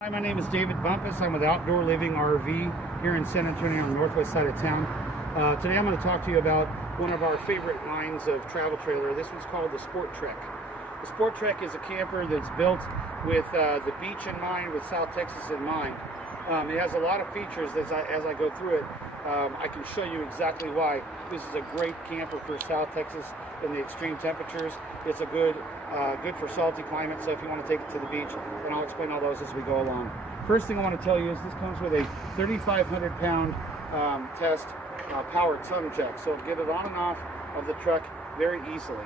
Hi, my name is David Bumpus. I'm with Outdoor Living RV here in San Antonio on the northwest side of town. Today I'm going to talk to you about one of our favorite lines of travel trailer. This one's called the Sport Trek. The Sport Trek is a camper that's built with the beach in mind, with South Texas in mind. It has a lot of features as I go through it. I can show you exactly why. This is a great camper for South Texas in the extreme temperatures. It's a good for salty climate, so if you want to take it to the beach, and I'll explain all those as we go along. First thing I want to tell you is this comes with a 3,500 pound test powered sun check, so get it on and off of the truck very easily.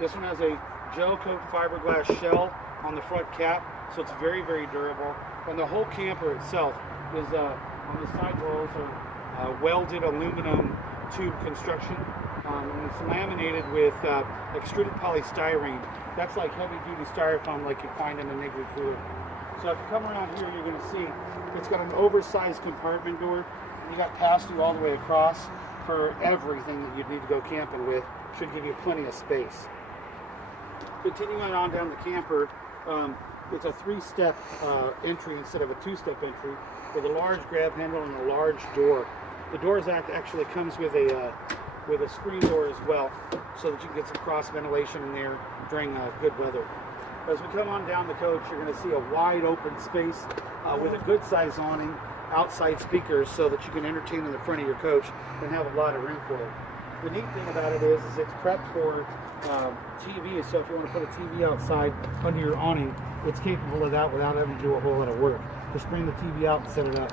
This one has a gel coat fiberglass shell on the front cap, so it's very, very durable. And the whole camper itself is on the side walls are welded aluminum tube construction, and it's laminated with extruded polystyrene. That's like heavy duty styrofoam like you find in a Negri cooler. So if you come around here, you're going to see it's got an oversized compartment door. You got pass-through all the way across for everything that you'd need to go camping with. Should give you plenty of space. Continuing on down the camper, it's a 3-step entry instead of a 2-step entry, with a large grab handle and a large door. The doors actually comes with a screen door as well, so that you can get some cross ventilation in there during good weather. As we come on down the coach, you're going to see a wide open space with a good size awning, outside speakers, so that you can entertain in the front of your coach and have a lot of room for it. The neat thing about it is it's prepped for TV, so if you want to put a TV outside under your awning, it's capable of that without having to do a whole lot of work. Just bring the TV out and set it up.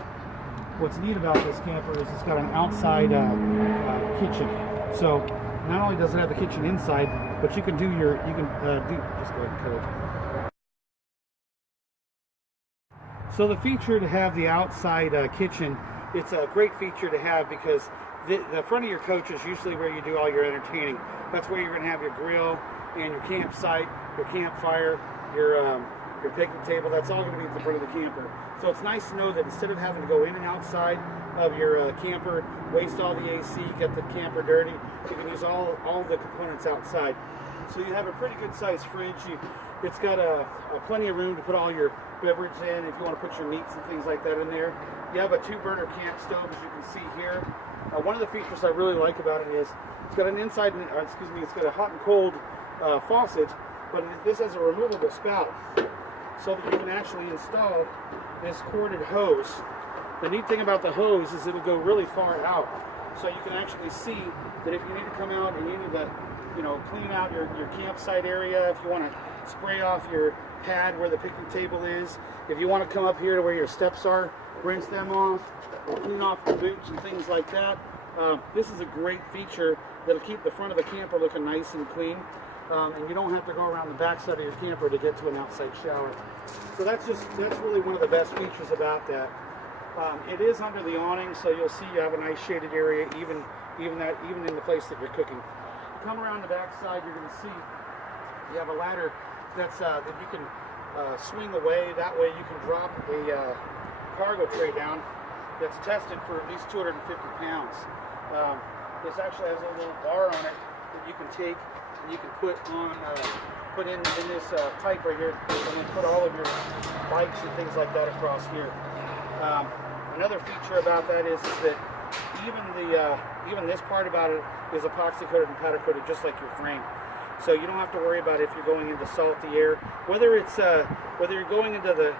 What's neat about this camper is it's got an outside kitchen. So not only does it have the kitchen inside, but you can just go ahead and cut it. So the feature to have the outside kitchen, it's a great feature to have because the front of your coach is usually where you do all your entertaining. That's where you're going to have your grill and your campsite, your campfire, your picnic table. That's all going to be at the front of the camper. So it's nice to know that instead of having to go in and outside of your camper, waste all the AC, get the camper dirty, you can use all the components outside. So you have a pretty good sized fridge. It's got plenty of room to put all your beverage in if you want to put your meats and things like that in there. You have a 2-burner camp stove, as you can see here. One of the features I really like about it is it's got it's got a hot and cold faucet, but this has a removable spout, so that you can actually install this corded hose. The neat thing about the hose is it'll go really far out, so you can actually see that if you need to come out and you need to, clean out your campsite area, if you want to spray off your pad where the picnic table is, if you want to come up here to where your steps are, rinse them off, or clean off your boots and things like that. This is a great feature that'll keep the front of the camper looking nice and clean. And you don't have to go around the backside of your camper to get to an outside shower. So that's really one of the best features about that. It is under the awning, so you'll see you have a nice shaded area, even in the place that you're cooking. Come around the backside, you're going to see you have a ladder that you can swing away. That way you can drop a cargo tray down that's tested for at least 250 pounds. This actually has a little bar on it that you can take and you can put in this pipe right here, and then put all of your bikes and things like that across here. Another feature about that is that even this part about it is epoxy coated and powder coated, just like your frame. So you don't have to worry about if you're going into salty air, whether you're going into the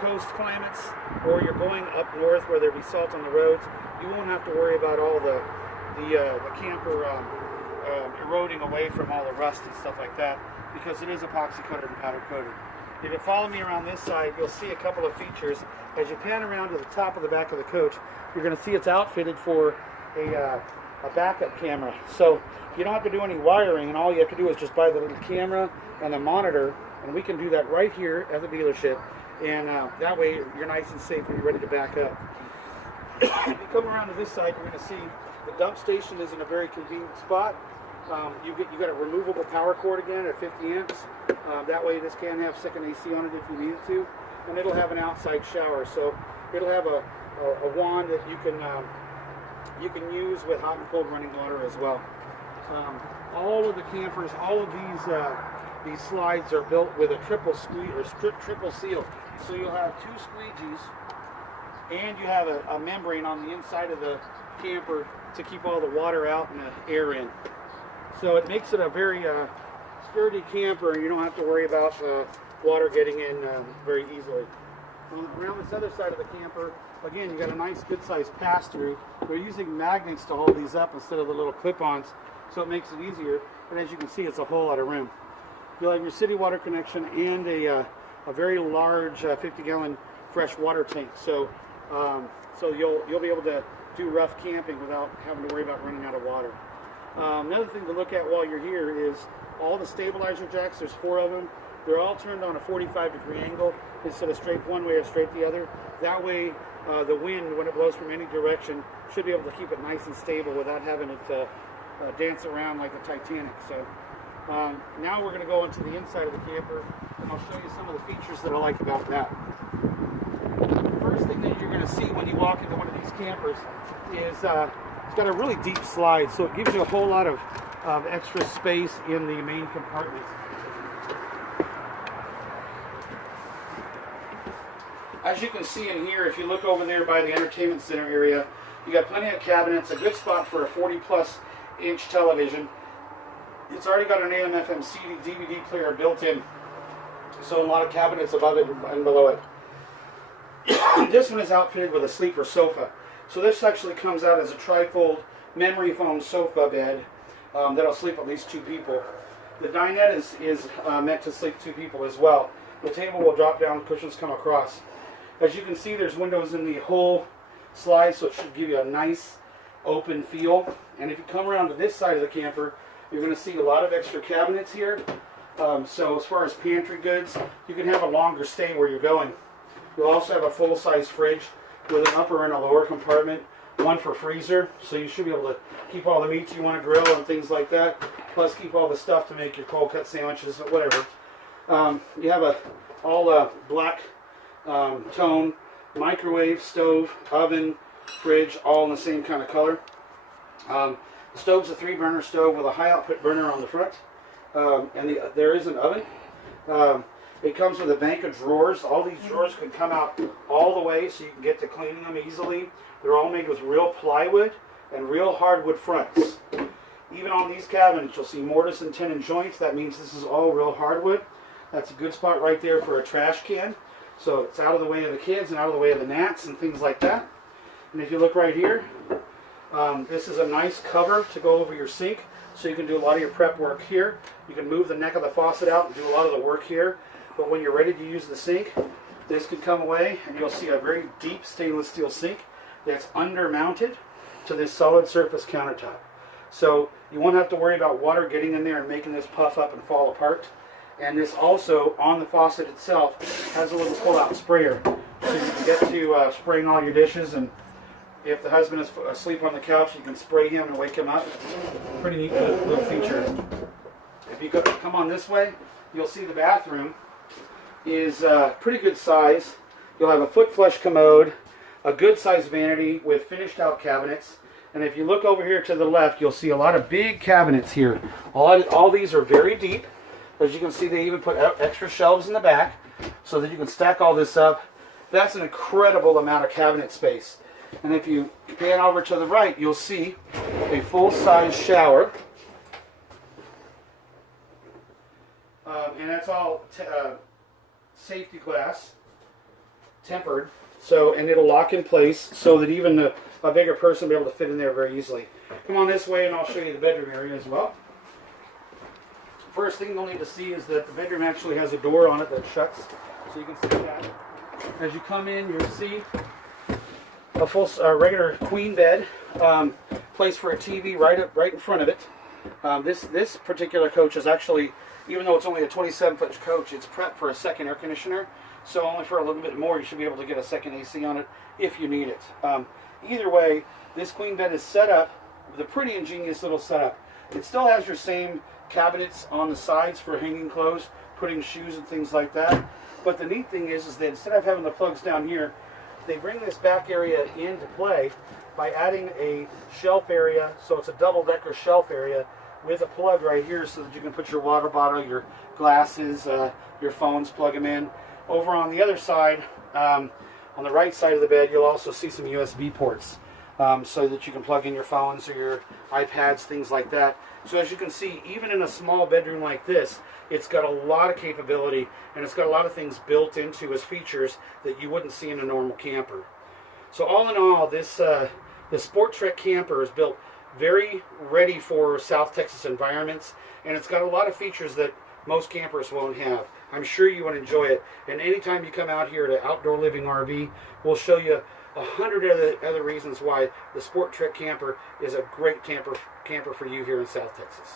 coast climates or you're going up north where there be salt on the roads. You won't have to worry about all the camper eroding away from all the rust and stuff like that, because it is epoxy coated and powder coated. If you follow me around this side, you'll see a couple of features. As you pan around to the top of the back of the coach, you're going to see it's outfitted for a backup camera. So you don't have to do any wiring, and all you have to do is just buy the little camera and a monitor, and we can do that right here at the dealership. And that way you're nice and safe when you're ready to back up. If you come around to this side, you're going to see the dump station is in a very convenient spot. You got a removable power cord again at 50 amps. That way this can have second AC on it if you need it to. And it'll have an outside shower. So it'll have a wand that you can use with hot and cold running water as well. All of the campers, all of these slides are built with a triple seal. So you'll have two squeegees, and you have a membrane on the inside of the camper to keep all the water out and the air in. So it makes it a very sturdy camper, and you don't have to worry about water getting in very easily. Around this other side of the camper, again, you got a nice good sized pass-through. We're using magnets to hold these up instead of the little clip-ons, so it makes it easier. And as you can see, it's a whole lot of room. You'll have your city water connection and a very large 50-gallon fresh water tank. So you'll be able to do rough camping without having to worry about running out of water. Another thing to look at while you're here is all the stabilizer jacks. There's 4 of them. They're all turned on a 45-degree angle instead of straight one way or straight the other. That way, the wind, when it blows from any direction, should be able to keep it nice and stable without having it dance around like the Titanic. So now we're going to go into the inside of the camper, and I'll show you some of the features that I like about that. The first thing that you're going to see when you walk into one of these campers is it's got a really deep slide, so it gives you a whole lot of extra space in the main compartment. As you can see in here, if you look over there by the entertainment center area, you got plenty of cabinets, a good spot for a 40-plus inch television. It's already got an AM/FM CD DVD player built in, so a lot of cabinets above it and below it. This one is outfitted with a sleeper sofa. So this actually comes out as a trifold memory foam sofa bed that'll sleep at least 2 people. The dinette is meant to sleep 2 people as well. The table will drop down, the cushions come across. As you can see, there's windows in the whole slide, so it should give you a nice open feel. And if you come around to this side of the camper, you're going to see a lot of extra cabinets here. So as far as pantry goods, you can have a longer stay where you're going. You'll also have a full-size fridge with an upper and a lower compartment, one for freezer, so you should be able to keep all the meats you want to grill and things like that, plus keep all the stuff to make your cold cut sandwiches or whatever. You have all black tone microwave, stove, oven, fridge, all in the same kind of color. The stove's a 3-burner stove with a high output burner on the front, and there is an oven. It comes with a bank of drawers. All these drawers can come out all the way, so you can get to cleaning them easily. They're all made with real plywood and real hardwood fronts. Even on these cabinets, you'll see mortise and tenon joints. That means this is all real hardwood. That's a good spot right there for a trash can. So it's out of the way of the kids and out of the way of the gnats and things like that. And if you look right here, this is a nice cover to go over your sink, so you can do a lot of your prep work here. You can move the neck of the faucet out and do a lot of the work here. But when you're ready to use the sink, this can come away, and you'll see a very deep stainless steel sink that's under-mounted to this solid surface countertop. So you won't have to worry about water getting in there and making this puff up and fall apart. And this also, on the faucet itself, has a little pull-out sprayer. So you can get to spraying all your dishes, and if the husband is asleep on the couch, you can spray him and wake him up. Pretty neat little feature. If you come on this way, you'll see the bathroom is pretty good size. You'll have a foot flush commode, a good size vanity with finished out cabinets. And if you look over here to the left, you'll see a lot of big cabinets here. All these are very deep. As you can see, they even put extra shelves in the back so that you can stack all this up. That's an incredible amount of cabinet space. And if you pan over to the right, you'll see a full-size shower. And that's all safety glass, tempered. So, and it'll lock in place so that even a bigger person will be able to fit in there very easily. Come on this way and I'll show you the bedroom area as well. First thing you'll need to see is that the bedroom actually has a door on it that shuts, so you can see that. As you come in, you'll see a full regular queen bed, place for a TV right in front of it. This particular coach is actually, even though it's only a 27-foot coach, it's prepped for a second air conditioner. So only for a little bit more, you should be able to get a second AC on it if you need it. Either way, this queen bed is set up with a pretty ingenious little setup. It still has your same cabinets on the sides for hanging clothes, putting shoes and things like that. But the neat thing is that instead of having the plugs down here, they bring this back area into play by adding a shelf area. So it's a double-decker shelf area with a plug right here so that you can put your water bottle, your glasses, your phones, plug them in. Over on the other side, on the right side of the bed, you'll also see some USB ports so that you can plug in your phones or your iPads, things like that. So as you can see, even in a small bedroom like this, it's got a lot of capability, and it's got a lot of things built into as features that you wouldn't see in a normal camper. So all in all, this the Sport Trek camper is built very ready for South Texas environments, and it's got a lot of features that most campers won't have. I'm sure you would enjoy it, and anytime you come out here to Outdoor Living RV, we'll show you 100 other reasons why the Sport Trek camper is a great camper for you here in South Texas.